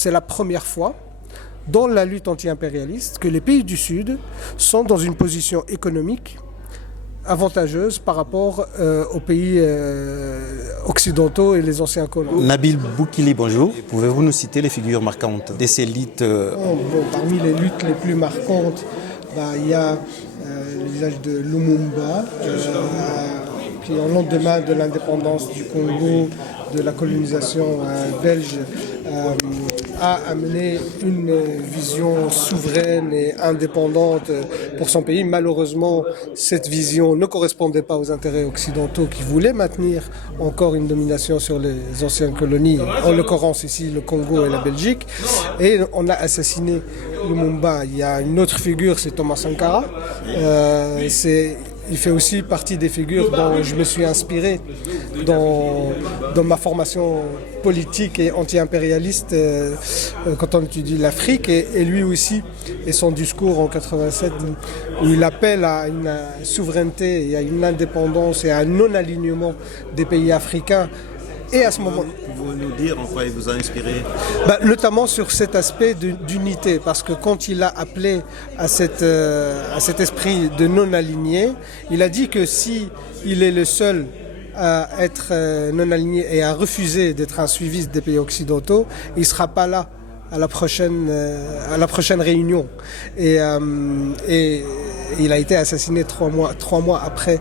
c'est la première fois dans la lutte anti-impérialiste que les pays du Sud sont dans une position économique avantageuse par rapport aux pays occidentaux et les anciens colons. Nabil Boukili, bonjour. Pouvez-vous nous citer les figures marquantes de ces luttes Parmi les luttes les plus marquantes, il y a le visage de Lumumba, qui au lendemain de l'indépendance du Congo, de la colonisation belge, a amené une vision souveraine et indépendante pour son pays. Malheureusement, cette vision ne correspondait pas aux intérêts occidentaux qui voulaient maintenir encore une domination sur les anciennes colonies, en l'occurrence ici le Congo et la Belgique. Et on a assassiné Lumumba. Il y a une autre figure, c'est Thomas Sankara. Il fait aussi partie des figures dont je me suis inspiré dans ma formation politique et anti-impérialiste quand on étudie l'Afrique. Et lui aussi, et son discours en 87, où il appelle à une souveraineté et à une indépendance et à un non-alignement des pays africains. Et à ce moment, pouvez-vous nous dire en quoi il vous a inspiré? Notamment sur cet aspect d'unité, parce que quand il a appelé à cet esprit de non-aligné, il a dit que si il est le seul à être non-aligné et à refuser d'être un suiviste des pays occidentaux, il ne sera pas là à la prochaine réunion. Et il a été assassiné 3 mois après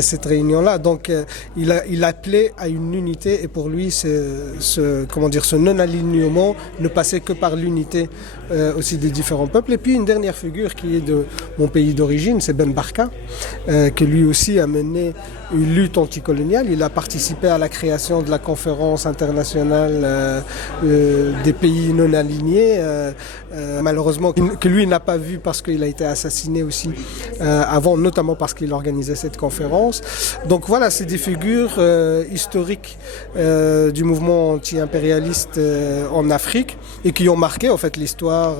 cette réunion-là. Donc il appelait à une unité, et pour lui ce non-alignement ne passait que par l'unité aussi des différents peuples. Et puis une dernière figure qui est de mon pays d'origine, c'est Ben Barka, qui lui aussi a mené une lutte anticoloniale. Il a participé à la création de la conférence internationale des pays non alignés, malheureusement que lui n'a pas vu parce qu'il a été assassiné aussi avant, notamment parce qu'il organisait cette conférence. Donc voilà, c'est des figures historiques du mouvement anti-impérialiste en Afrique et qui ont marqué en fait l'histoire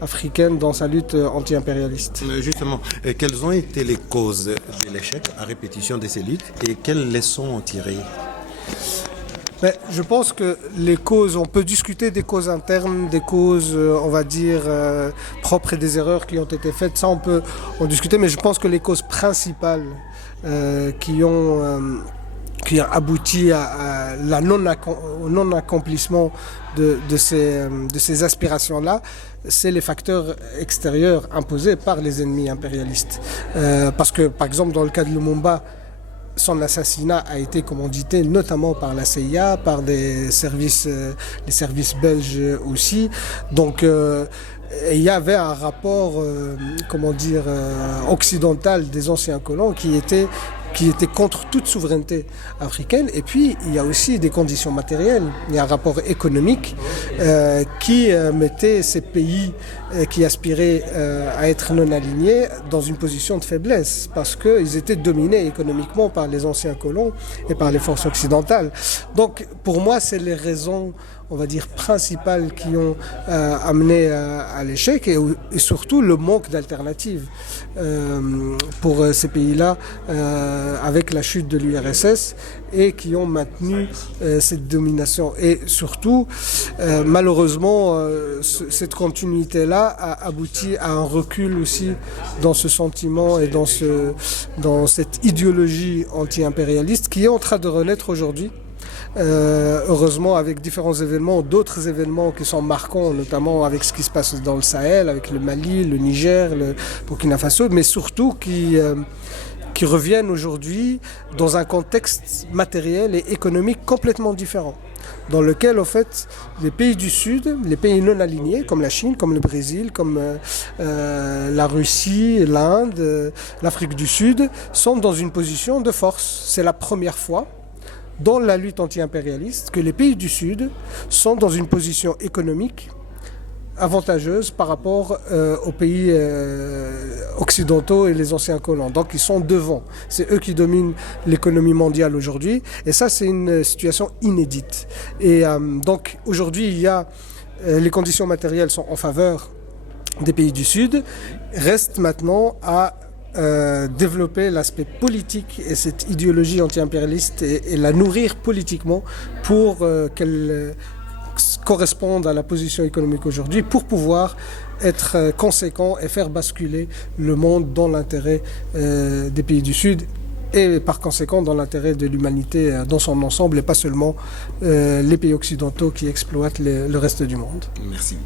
africaine dans sa lutte anti-impérialiste. Justement, quelles ont été les causes de l'échec à répétition de ces luttes et quelles leçons en tirer? Je pense que les causes, on peut discuter des causes internes, des causes, on va dire, propres et des erreurs qui ont été faites. Ça, on peut en discuter, mais je pense que les causes principales qui ont abouti au non-accomplissement de ces aspirations-là, c'est les facteurs extérieurs imposés par les ennemis impérialistes. Parce que, par exemple, dans le cas de Lumumba, son assassinat a été commandité notamment par la CIA, par les services belges aussi. Donc il y avait un rapport, occidental des anciens colons qui était contre toute souveraineté africaine. Et puis, il y a aussi des conditions matérielles. Il y a un rapport économique qui mettait ces pays qui aspiraient à être non alignés dans une position de faiblesse parce qu'ils étaient dominés économiquement par les anciens colons et par les forces occidentales. Donc, pour moi, c'est les raisons, on va dire, principales qui ont amené à l'échec et surtout le manque d'alternatives pour ces pays-là avec la chute de l'URSS et qui ont maintenu cette domination. Et surtout, malheureusement, cette continuité-là a abouti à un recul aussi dans ce sentiment et dans cette idéologie anti-impérialiste qui est en train de renaître aujourd'hui. Heureusement, avec différents événements, d'autres événements qui sont marquants, notamment avec ce qui se passe dans le Sahel, avec le Mali, le Niger, le Burkina Faso, mais surtout qui reviennent aujourd'hui dans un contexte matériel et économique complètement différent, dans lequel, en fait, les pays du Sud, les pays non alignés, comme la Chine, comme le Brésil, comme la Russie, l'Inde, l'Afrique du Sud, sont dans une position de force. C'est la première fois dans la lutte anti-impérialiste que les pays du Sud sont dans une position économique avantageuse par rapport aux pays occidentaux et les anciens colons. Donc ils sont devant. C'est eux qui dominent l'économie mondiale aujourd'hui. Et ça, c'est une situation inédite. Et donc aujourd'hui, les conditions matérielles sont en faveur des pays du Sud. Reste maintenant à développer l'aspect politique et cette idéologie anti-impérialiste et la nourrir politiquement pour correspondent à la position économique aujourd'hui pour pouvoir être conséquents et faire basculer le monde dans l'intérêt des pays du Sud et par conséquent dans l'intérêt de l'humanité dans son ensemble et pas seulement les pays occidentaux qui exploitent le reste du monde. Merci.